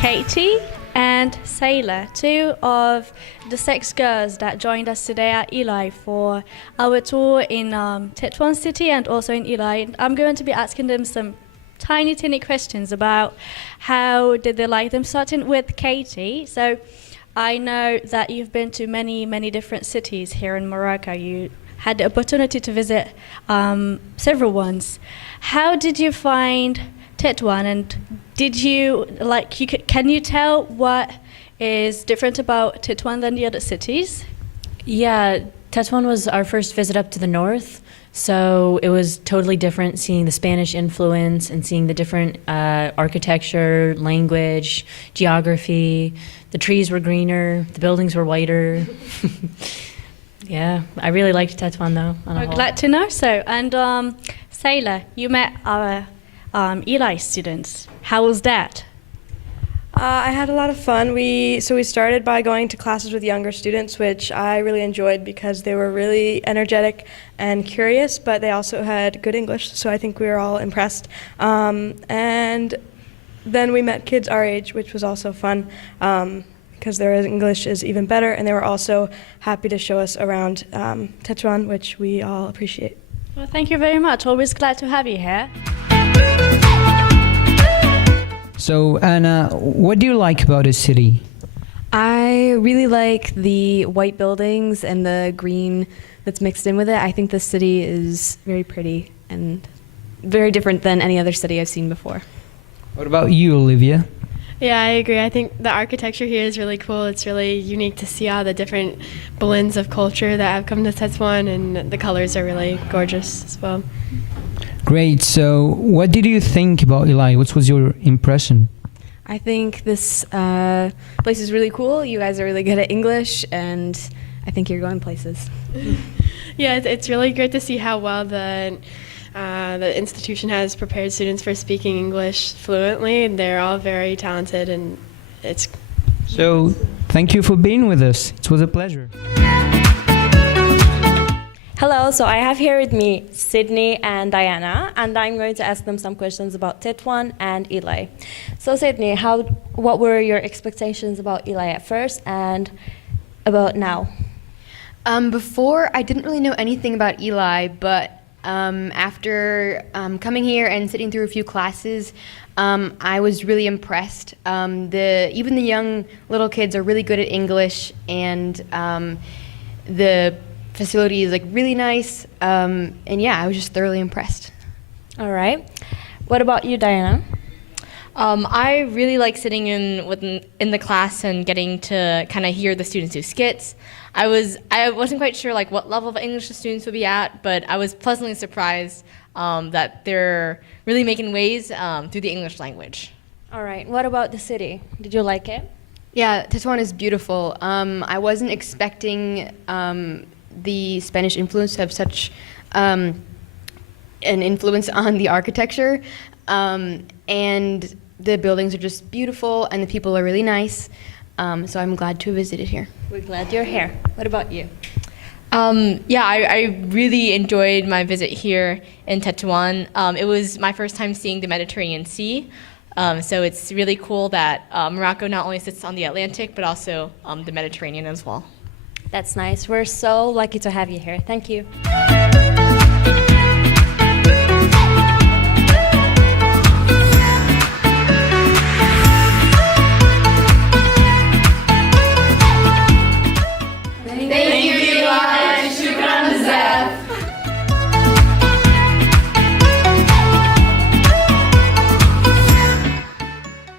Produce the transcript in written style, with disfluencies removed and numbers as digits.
Katie and Sailor, two of the 6 girls that joined us today at Eli for our tour in Tetouan city and also in Eli. I'm going to be asking them some tiny questions about how did they like them, starting with Katie. So I know that you've been to many different cities here in Morocco. You had the opportunity to visit several ones. How did you find Tetouan, and did you can you tell what is different about Tetouan than the other cities? Yeah, Tetouan was our first visit up to the north, so it was totally different seeing the Spanish influence and seeing the different architecture, language, geography. The trees were greener, the buildings were whiter. Yeah, I really liked Tetouan though. We're glad to know so. And Sailor, you met our Eli students. How was that? I had a lot of fun. We started by going to classes with younger students, which I really enjoyed because they were really energetic and curious, but they also had good English, so I think we were all impressed. And then we met kids our age, which was also fun because their English is even better, and they were also happy to show us around Tetouan, which we all appreciate. Well, thank you very much. Always glad to have you here. So, Anna, what do you like about the city? I really like the white buildings and the green that's mixed in with it. I think the city is very pretty and very different than any other city I've seen before. What about you, Olivia? Yeah, I agree. I think the architecture here is really cool. It's really unique to see all the different blends of culture that have come to Tetouan, and the colors are really gorgeous as well. Great. So, what did you think about Eli? What was your impression? I think this place is really cool. You guys are really good at English, and I think you're going places. Yeah, it's really great to see how well the institution has prepared students for speaking English fluently, and they're all very talented, and it's... So, thank you for being with us. It was a pleasure. Hello, so I have here with me Sydney and Diana, and I'm going to ask them some questions about Tetouan and Eli. So Sydney, what were your expectations about Eli at first and about now? Before, I didn't really know anything about Eli, but after coming here and sitting through a few classes, I was really impressed. Even the young little kids are really good at English, and the facility is really nice, and yeah, I was just thoroughly impressed. All right. What about you, Diana? I really like sitting in the class and getting to kind of hear the students do skits. I wasn't quite sure what level of English the students would be at, but I was pleasantly surprised that they're really making waves through the English language. All right. What about the city? Did you like it? Yeah, Tetouan is beautiful. I wasn't expecting the Spanish influence to have such an influence on the architecture, and the buildings are just beautiful, and the people are really nice, so I'm glad to have visited here. We're glad you're here. What about you? Yeah, I really enjoyed my visit here in Tetouan. It was my first time seeing the Mediterranean Sea, so it's really cool that Morocco not only sits on the Atlantic, but also the Mediterranean as well. That's nice. We're so lucky to have you here. Thank you.